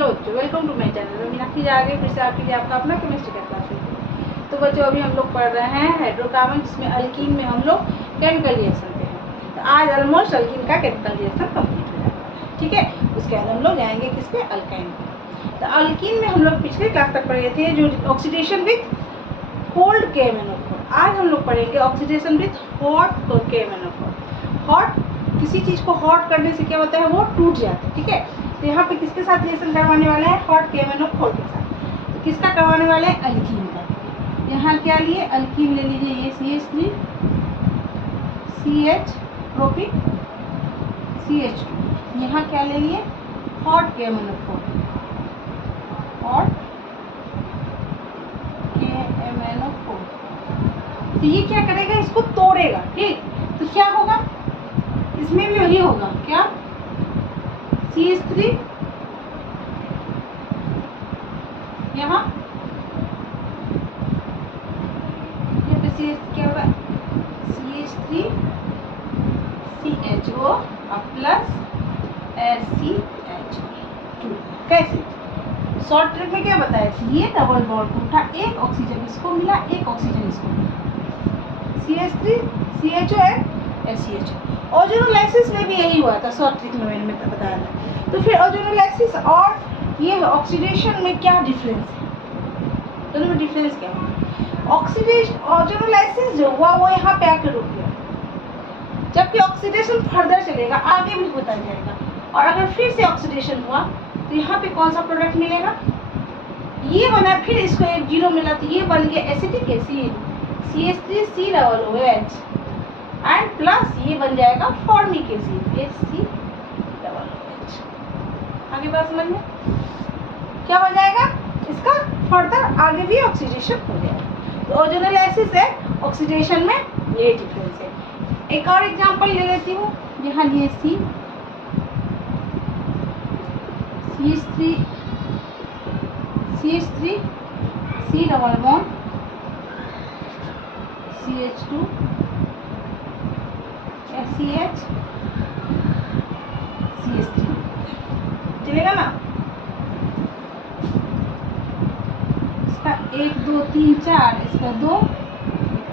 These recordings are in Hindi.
हेलो बच्चों, वेलकम टू माय चैनल। मैं मीनाक्षी आगे फिर से आपके लिए आपका अपना केमिस्ट्री का क्लास है। तो बच्चों, अभी हम लोग पढ़ रहे हैं हाइड्रोकार्बन, जिसमें अल्कीन में हम लोग केमिकल रिएक्शन पे हैं। तो आज ऑलमोस्ट अल्कीन का केमिकल रिएक्शन कंप्लीट हो जाता है, ठीक है। उसके बाद हम लोग जाएंगे किस पे, अल्काइन पे। तो अल्कीन में हम लोग पिछले क्लास तक पढ़े थे जो ऑक्सीडेशन विथ कोल्ड KMnO4। आज हम लोग पढ़ेंगे oxidation with hot KMnO4। Hot, किसी चीज़ को हॉट करने से क्या होता है, वो टूट जाता है, ठीक है। तो यहाँ पे किसके साथ रिएक्शन करवाने वाले हैं, हॉट KMnO4 के साथ। तो किसका करवाने वाले हैं, अल्कीन का। यहाँ क्या लिए, अल्कीन ले लीजिए, ये CH3 CH प्रोपिक CH2। यहाँ क्या ले लिए, हॉट KMnO4, हॉट KMnO4। तो ये क्या करेगा, इसको तोड़ेगा, ठीक। तो क्या होगा, इसमें भी वही होगा, क्या, CH3 यहाँ पे क्या होगा, CH3 CHO प्लस SiCH2। कैसे, शॉर्ट ट्रिक में क्या बताया था, ये डबल बॉन्ड टूटा, एक ऑक्सीजन इसको मिला, एक ऑक्सीजन इसको मिला, CH3 CHO and SiCH। Ozonolysis में भी यही हुआ था, शॉर्ट ट्रिक में मैंने बताया था। तो फिर ओजोनोलाइसिस और ये ऑक्सीडेशन में क्या डिफरेंस है, दोनों में डिफरेंस क्या है। ऑक्सीडेशन, ओजोनोलाइसिस जो हुआ वो यहाँ पे आकर रुक गया, जबकि ऑक्सीडेशन फर्दर चलेगा, आगे भी होता जाएगा। और अगर फिर से ऑक्सीडेशन हुआ तो यहाँ पे कौन सा प्रोडक्ट मिलेगा, ये बना, फिर इसको एक जीरो मिला, तो ये बन गया acetic acid CH3COOH and plus ये बन जाएगा फॉर्मिक एसिड HCOOH। आगे बात समझ में क्या हो जाएगा, इसका फर्दर आगे भी ऑक्सीडेशन हो जाएगा। तो ओजोनोलाइसिस है, ऑक्सीडेशन में ये डिफरेंस है। एक और एग्जांपल ले लेती हूँ, यहाँ लिए CH3 C double bond CH2 SCH CH3, चलेगा ना। इसका 1 2 3 4, इसका 2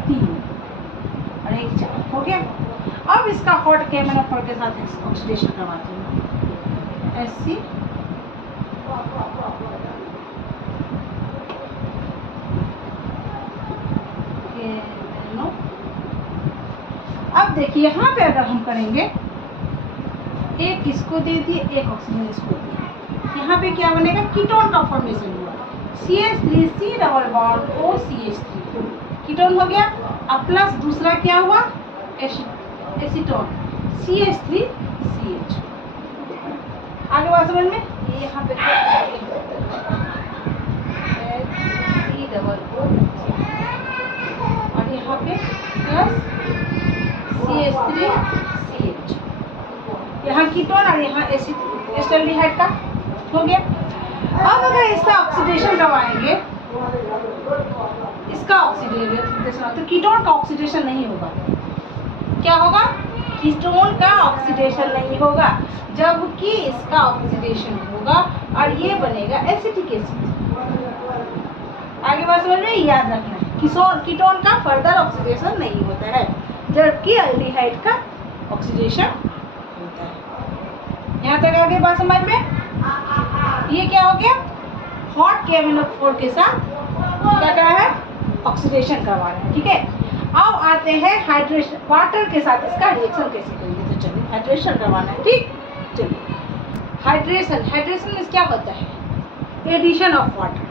3 और 1 4 हो गया। अब इसका हॉट KMnO4 के साथ ऑक्सीडेशन करवाते हैं, SC KMnO। अब देखिए यहाँ पे अगर हम करेंगे, एक इसको दे दिए, एक ऑक्सीजन इसको दिए, यहाँ पे क्या बनेगा, कीटोन का फॉर्मेशन हुआ, CH3 C double bond OCH3 ketone हो गया। अब प्लस दूसरा क्या हुआ, एसीटोन CH3 CH। आगे बात समझ में, ये यहाँ पे C डबल बॉन्ड और यहाँ पे प्लस CH3 CH, यहाँ कीटोन और यहाँ एसिटाल्डिहाइड का हो गया। अब अगर इसका ऑक्सीडेशन करवाएंगे, इसका ऑक्सीडेशन, तो कीटोन का ऑक्सीडेशन नहीं होगा। क्या होगा, कीटोन का ऑक्सीडेशन नहीं होगा, जबकि इसका ऑक्सीडेशन होगा और ये बनेगा एसिटिक एसिड। आगे बात समझ में, याद रखना है, कीटोन का फर्दर ऑक्सीडेशन नहीं होता है, जबकि एल्डिहाइड का ऑक्सीडेशन होता है। यहाँ तक आगे बात समझ में। ये क्या हो गया, हॉट KMnO4 के साथ क्या करा है, ऑक्सीडेशन करवा रहे हैं, ठीक है। अब आते हैं हाइड्रेशन, वाटर के साथ इसका रिएक्शन कैसे करेंगे। तो चलिए हाइड्रेशन करवाना है, ठीक। चलिए हाइड्रेशन में क्या होता है, एडिशन ऑफ वाटर।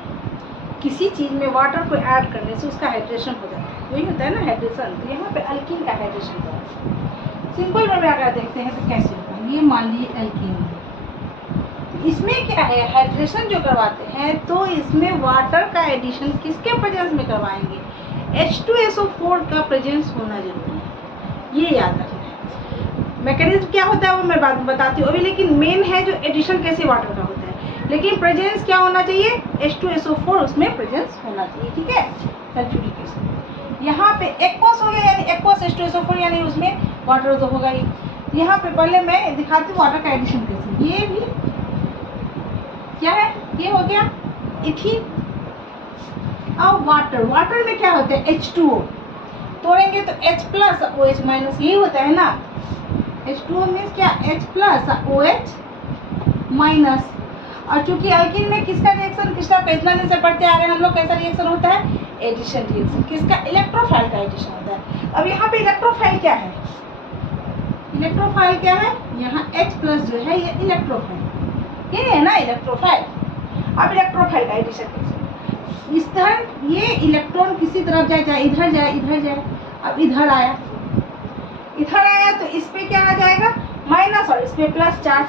किसी चीज़ में वाटर को ऐड करने से उसका हाइड्रेशन हो जाता है, वही होता है ना हाइड्रेशन। तो यहाँ पे अल्कीन का हाइड्रेशन होता है। सिंपल में अगर देखते हैं तो कैसे होता है, ये मान लीजिए अल्कीन है, इसमें क्या है, हाइड्रेशन जो करवाते हैं तो इसमें वाटर का एडिशन किसके प्रेजेंस में करवाएंगे, H2SO4 का प्रेजेंस होना जरूरी है, ये याद रखना है। मैकेनिज्म क्या होता है वो मैं बाद में बताती हूँ अभी, लेकिन मेन है जो एडिशन कैसे वाटर का होता है, लेकिन प्रेजेंस क्या होना चाहिए, H2SO4 उसमें प्रेजेंस होना चाहिए, ठीक है। सल्फ्यूरिक एसिड यहाँ पे एक्वस हो गया, यानी एक्वस H2SO4, यानी उसमें वाटर तो होगा ही। यहाँ पे पहले मैं दिखाती हूँ वाटर का एडिशन कैसे, ये भी क्या है, ये हो गया इथीन। अब वाटर, वाटर में क्या होता है H2O, तोड़ेंगे तो H प्लस OH माइनस, यही होता है ना। H2O मीन्स क्या, H प्लस OH माइनस। और चूंकि अल्किन में किसका रिएक्शन, किसका इतना दिन से पढ़ते आ रहे हैं हम लोग, कैसा रिएक्शन होता है, एडिशन रिएक्शन, किसका, इलेक्ट्रोफाइल का एडिशन होता है। अब यहाँ पे इलेक्ट्रोफाइल क्या है, इलेक्ट्रोफाइल क्या है, यहाँ H प्लस जो है ये इलेक्ट्रोफाइल, ये है ना इलेक्ट्रोफाइल। अब इलेक्ट्रोफाइल का एडिशन, इस तरह ये इलेक्ट्रॉन किसी तरफ जाए, चाहे इधर जाए इधर जाए। अब इधर आया, इधर आया तो इस पे क्या आ जाएगा, माइनस, और इस पे प्लस चार्ज,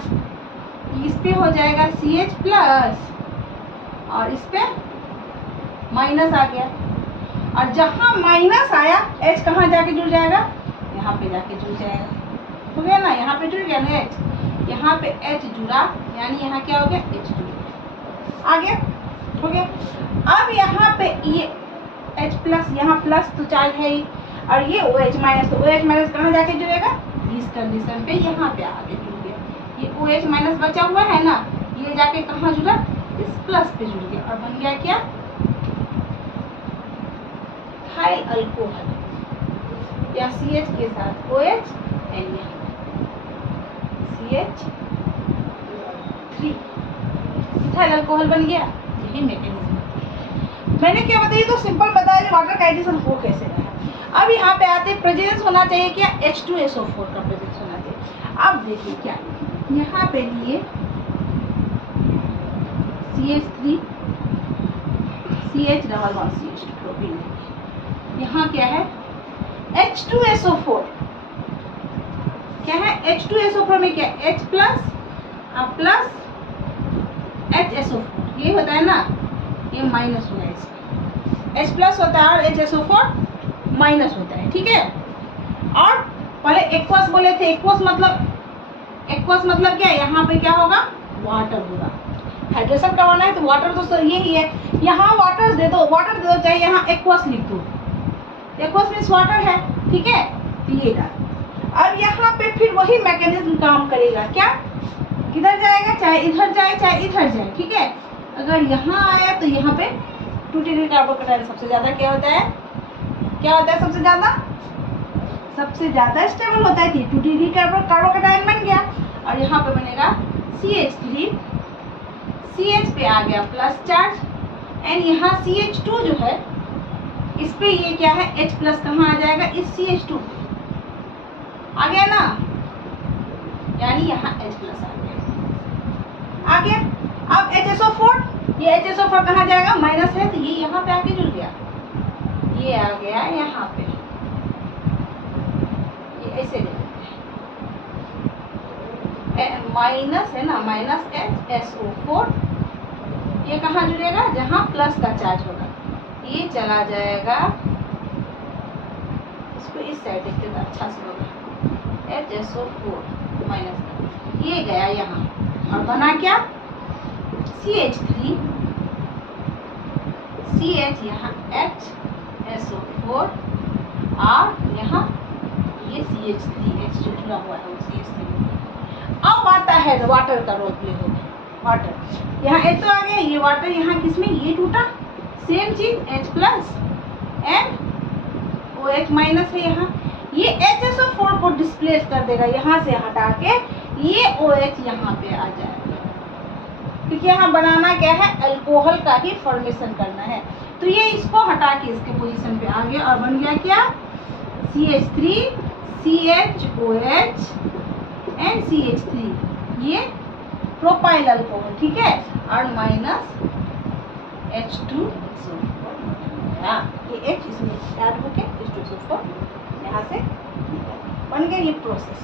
इस पे हो जाएगा CH प्लस और इस पे माइनस आ गया। और जहाँ माइनस आया H कहाँ जाके जुड़ जाएगा, यहाँ पे जाके जुड़ जाएगा, हो गया ना, यहाँ पे जुड़ गया ना H, यहाँ पे H जुड़ा, यानी यहाँ क्या हो गया, H जुड़ गया, आ गया, हो गया। अब यहाँ पे ये H प्लस, यहाँ प्लस तो चार्ज है ही, और ये OH माइनस, तो OH माइनस कहाँ जाके जुड़ेगा, इस कंडीशन पे यहाँ पे आके जुड़ गया। ये OH माइनस बचा हुआ है ना, ये जाके कहाँ जुड़ा, इस प्लस पे जुड़ गया, और बन गया क्या, इथाइल अल्कोहल, या CH के साथ OH and CH3, ethyl alcohol बन गया। यही मैकेनिज्म मैंने क्या बताया, तो सिंपल बताया वाटर का एडिशन हो कैसे रहा है। अब यहाँ पे आते प्रेजेंस होना चाहिए क्या, H2SO4 का प्रेजेंस होना चाहिए। अब देखिए क्या, यहाँ पे लिए CH3 CH double bond CH2 propene, यहाँ क्या है H2SO4, क्या है H2SO4 में क्या, H प्लस प्लस HSO4, ये होता है ना, ये माइनस होगा, इसका H प्लस होता है और HSO4 माइनस होता है, ठीक है। और पहले एक्वस बोले थे, एक्वस मतलब क्या है, यहाँ पे क्या होगा, वाटर होगा। हाइड्रेशन करवाना है तो वाटर तो यही है, यहाँ वाटर दे दो, चाहे यहाँ एक्वस लिख दो, एक्वस मीन्स वाटर है, ठीक है, तो ये डाल। अब यहाँ पे फिर वही मैकेनिज्म काम करेगा, क्या, किधर जाएगा, चाहे इधर जाए चाहे इधर जाए, ठीक है। अगर यहाँ आया तो यहाँ पे 2 डिग्री कार्बोकैटायन सबसे ज्यादा क्या होता है, सबसे ज्यादा स्टेबल होता है कि 2 डिग्री कार्बोकैटायन बन गया, और यहाँ पे बनेगा CH3, CH पे आ गया प्लस चार्ज, एंड यहाँ CH2 जो है इस पे ये क्या है, H प्लस कहाँ आ जाएगा, इस CH2 आ गया ना, यानी यहाँ H प्लस आ गया। अब HSO4, ये HSO4 कहाँ जाएगा, माइनस है तो ये यहाँ पे आके जुड़ गया, ये आ गया यहाँ पे, ये ऐसे ले माइनस है ना, माइनस HSO4, ये कहाँ जुड़ेगा, जहाँ प्लस का चार्ज होगा, ये चला जाएगा, इसको इस साइड देखते तो अच्छा से होगा, HSO4 माइनस, ये गया यहाँ, और बना क्या, CH3, CH यहाँ HSO4, और यहाँ ये CH3, H जो जुड़ा हुआ है वो CH3। अब आता है वाटर का रोल प्ले होगा, वाटर यहाँ H तो आ गया, ये वाटर यहाँ किसमें, ये टूटा, सेम चीज H plus and OH minus है, यहाँ ये HSO4 को डिस्प्लेस कर देगा, यहाँ से हटा के ये OH यहाँ पे आ जाएगा, क्योंकि यहाँ बनाना क्या है, अल्कोहल का ही फॉर्मेशन करना है, तो ये इसको हटा के इसके पोजीशन पे आ गया, और बन गया क्या, CH3 CHOH एंड CH3, ये प्रोपाइल अल्कोहल, ठीक है, और माइनस H2SO4, ये H इसमें ऐड होके H2SO4 यहाँ से बन गया, ये प्रोसेस,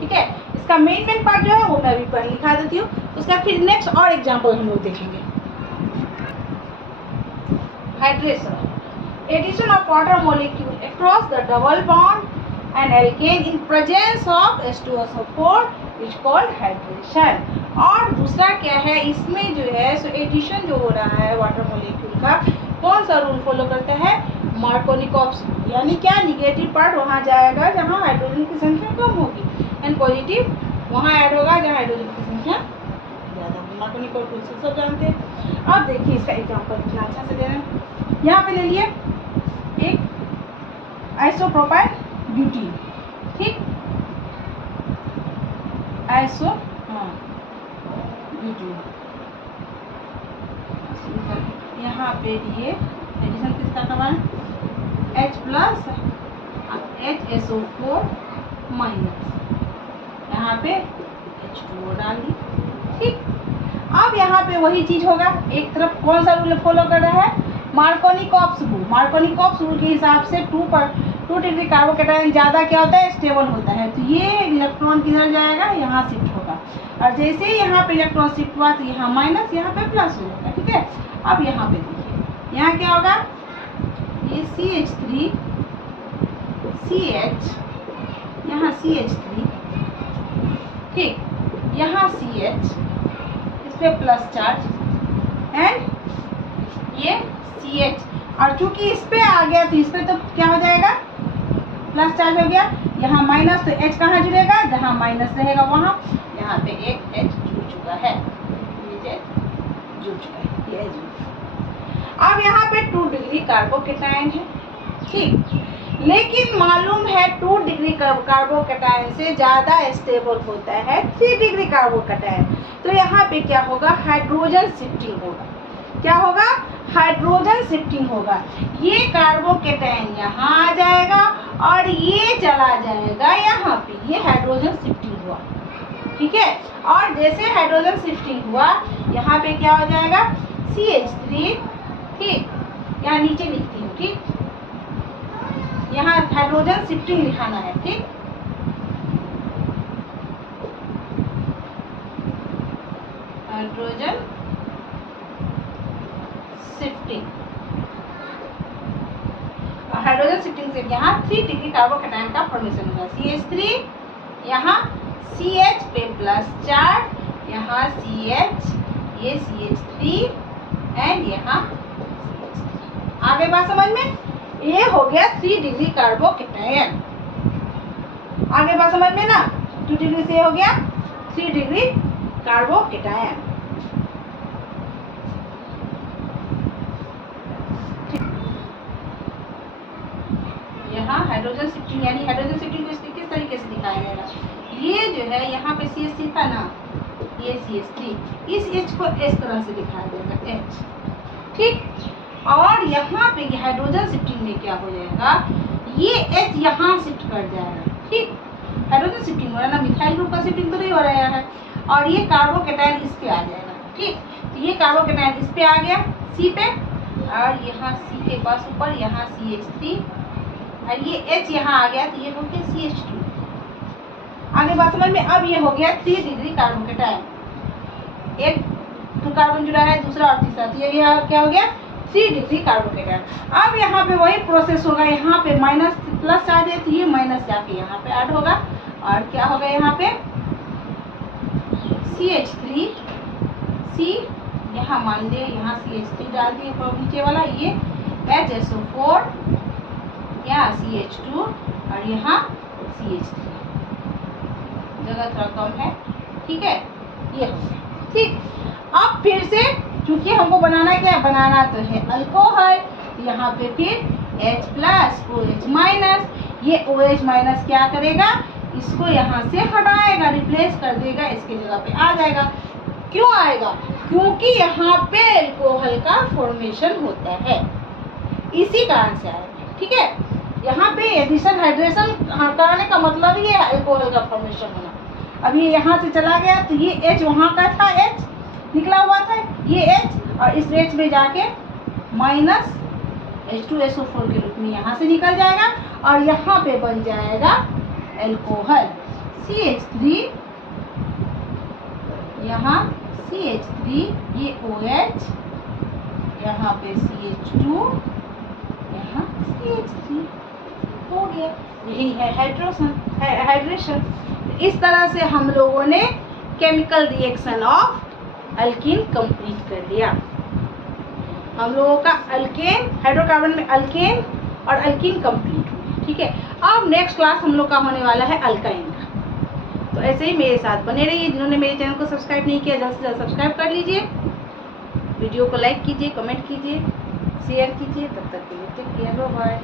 ठीक है। इसका मेन पार्ट जो है वो मैं अभी पर लिखा देती हूँ, उसका फिर नेक्स्ट और एग्जांपल हम लोग देखेंगे। Hydration, addition of water molecule across the double bond and alkene in presence of H2SO4 is called hydration. और दूसरा क्या है, इसमें जो है सो एडिशन जो हो रहा है वाटर मॉलिक्यूल का, कौन सा रूल फॉलो करता है, मार्कोनिकॉफ्स, यानी क्या, निगेटिव पार्ट वहाँ जाएगा जहाँ हाइड्रोजन की संख्या कम होगी, एंड पॉजिटिव वहाँ ऐड होगा जहाँ हाइड्रोजन की संख्या ज़्यादा होगी। मार्कोनी कोएफिशिएंट सब जानते हैं। अब देखिए इसका एग्जांपल कितना अच्छा से दे रहे हैं। यहाँ पे ले लिए एक आइसोप्रोपाइल ब्यूटीन, ठीक, आइसो ब्यूटीन। यहाँ पे लिए एडिशन किसका करवाएं, H प्लस HSO4 माइनस, यहाँ पे H2O डाल दी, ठीक। अब यहाँ पे वही चीज होगा, एक तरफ कौन सा रूल फॉलो कर रहा है, मार्कोनी-कॉप्स रूल। मार्कोनी-कॉप्स रूल के हिसाब से 2 डिग्री कार्बोकैटायन ज़्यादा क्या होता है, स्टेबल होता है। तो ये इलेक्ट्रॉन किधर जाएगा, यहाँ शिफ्ट होगा, और जैसे ही यहाँ पे इलेक्ट्रॉन शिफ्ट हुआ तो यहाँ माइनस, यहाँ पे प्लस हो जाएगा, ठीक है। अब यहाँ पे देखिए, यहाँ क्या होगा, ये CH3 CH, यहाँ CH3, ठीक, यहाँ CH, इस पे प्लस चार्ज, एंड ये CH, और चूंकि इस पे आ गया तो इस पे तो क्या हो जाएगा, प्लस चार्ज हो गया, यहाँ माइनस, तो H कहाँ जुड़ेगा, जहाँ माइनस रहेगा वहाँ, यहाँ पे एक H जुड़ चुका है, ये जुड़ चुका है, ये जुड़। अब यहाँ पे 2 डिग्री कार्बोकैटायन है, ठीक, लेकिन मालूम है 2 डिग्री कार्बोकैटायन से ज़्यादा स्टेबल होता है 3 डिग्री कार्बोकैटायन। तो यहाँ पे क्या होगा, हाइड्रोजन शिफ्टिंग होगा। क्या होगा, हाइड्रोजन शिफ्टिंग होगा। ये कार्बोकैटायन यहाँ आ जाएगा और ये चला जाएगा यहाँ पे, ये हाइड्रोजन शिफ्टिंग हुआ, ठीक है। और जैसे हाइड्रोजन शिफ्टिंग हुआ, यहाँ पे क्या हो जाएगा, CH3, ठीक, यहाँ नीचे लिखती हूँ, ठीक, यहाँ हाइड्रोजन शिफ्टिंग लिखाना है, ठीक, हाइड्रोजन शिफ्टिंग। हाइड्रोजन शिफ्टिंग से यहाँ 3 डिग्री कार्बोकैटायन का फॉर्मेशन होगा। CH3, यहाँ CH पे प्लस चार्ज, यहाँ CH, ये CH3, एंड यहाँ CH3। आगे बात समझ में, ये हो गया 3 डिग्री कार्बोकैटायन। आगे बात समझ में ना, 2 डिग्री से हो गया 3 डिग्री कार्बोकैटायन। यहाँ हाइड्रोजन शिफ्टिंग, यानी हाइड्रोजन शिफ्टिंग को किस तरीके से दिखाया जाएगा, ये जो है यहाँ पे CH3 था ना, ये CH3, इस H को इस तरह से दिखाया जाएगा, H, ठीक। और यहाँ पे हाइड्रोजन शिफ्टिंग में क्या हो जाएगा, ये H यहाँ शिफ्ट कर जाएगा, ठीक। हाइड्रोजन शिफ्टिंग हो रहा है ना, मिथाइल ग्रुप का शिफ्टिंग तो नहीं हो रहा है, और ये कार्बोकैटायन इस पे आ जाएगा, ठीक। तो ये कार्बोकैटायन इस पे आ गया, C पे, और यहाँ C के पास ऊपर यहाँ CH3, और ये H यहाँ आ गया, तो ये हो गया CH2। आगे बात समझ में। अब ये हो गया 3 डिग्री कार्बोकैटायन, एक 2 कार्बन जुड़ा है, दूसरा और तीसरा, तो ये क्या हो गया 3 डिग्री कार्बोकैटायन। अब यहाँ पे वही प्रोसेस होगा, यहाँ पे माइनस प्लस चार्ज है, तो ये माइनस जाके यहाँ पे ऐड होगा, और क्या होगा यहाँ पे CH3 C, यहाँ मान लिया, यहाँ CH3 डाल दिए नीचे वाला, ये HSO4, यहाँ CH2, और यहाँ CH3, जगह थोड़ा कम है, ठीक है, ये हो गया, ठीक। अब फिर से चूंकि हमको बनाना क्या है, बनाना तो है अल्कोहल, यहाँ पे फिर H प्लस OH माइनस, ये OH माइनस क्या करेगा, इसको यहाँ से हटाएगा, रिप्लेस कर देगा, इसके जगह पे आ जाएगा। क्यों आएगा, क्योंकि यहाँ पे अल्कोहल का फॉर्मेशन होता है, इसी कारण से आएगा, ठीक है। यहाँ पे एडिशन हाइड्रेशन कराने का मतलब ही है अल्कोहल का फॉर्मेशन होना। अब ये यहाँ से चला गया, तो ये H वहाँ का था, H निकला हुआ था, ये H, और इस H में जाके माइनस H2SO4 के रूप में यहाँ से निकल जाएगा, और यहाँ पे बन जाएगा अल्कोहल CH3, यहाँ CH3, ये OH, यहाँ पे CH2, यहाँ CH3, हो गया। यही है हाइड्रेशन। इस तरह से हम लोगों ने chemical reaction of alkyne complete कर लिया। हम लोगों का अल्केन, हाइड्रोकार्बन में अल्केन और अल्कीन कंप्लीट हुई, ठीक है। अब नेक्स्ट क्लास हम लोग का होने वाला है अल्काइन का। तो ऐसे ही मेरे साथ बने रहिए। जिन्होंने मेरे चैनल को सब्सक्राइब नहीं किया, जल्द से जल्द सब्सक्राइब कर लीजिए, वीडियो को लाइक कीजिए, कमेंट कीजिए, शेयर कीजिए। तब तक के लिए टेक केयर, बाय बाय।